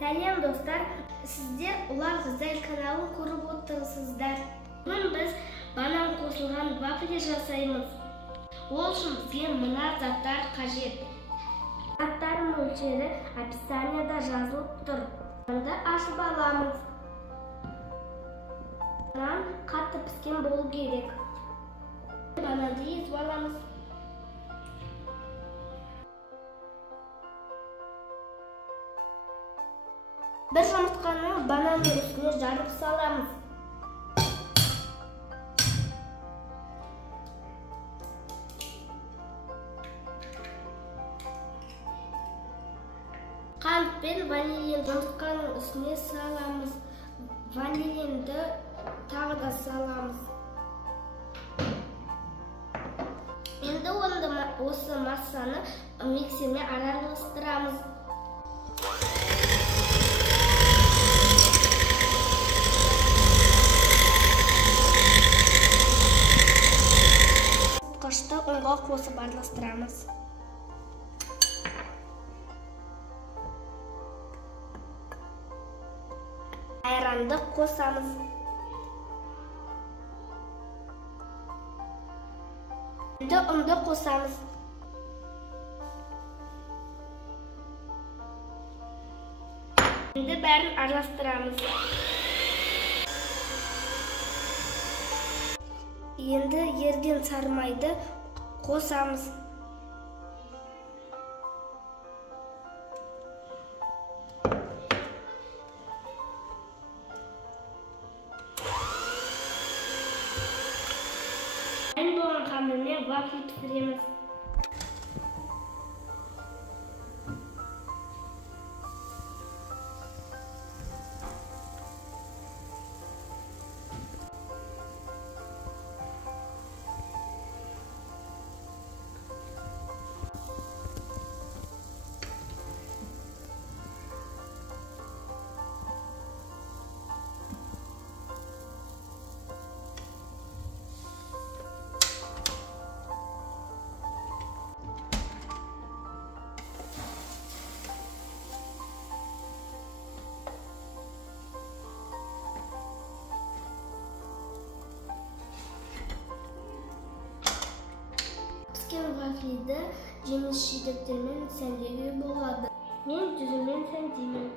Сәлем достар, сіздер Улар Ғызел каналын көріп отырсыздар. Бүгін біз банан қосылған вафли жасаймыз. Ол үшін бізге мына заттар қажет. Заттар мөлшері описанияда жазылып тұр. Бананды ашып аламыз. Банан қатты піскен болу керек. Бананды езіп аламыз. Bir жұмыртқаны бананның үстіне жарып саламыз. Қант пен ванилин жұмыртқаның үстіне саламыз. Ванилинді тағы да саламыз. Енді осы массаны миксермен араластырамыз. Ұнға қосып араластырамыз. Айранды қосамыз. Енді ұнды қосамыз. Енді бәрін араластырамыз. Енді ерген сары майды қосамыз. Дайын болған қамырмен вафли пісіреміз. Піскен вафлиді жеміс-жидектермен сәндеуге болады. Мен жүзіммен сәндеймін.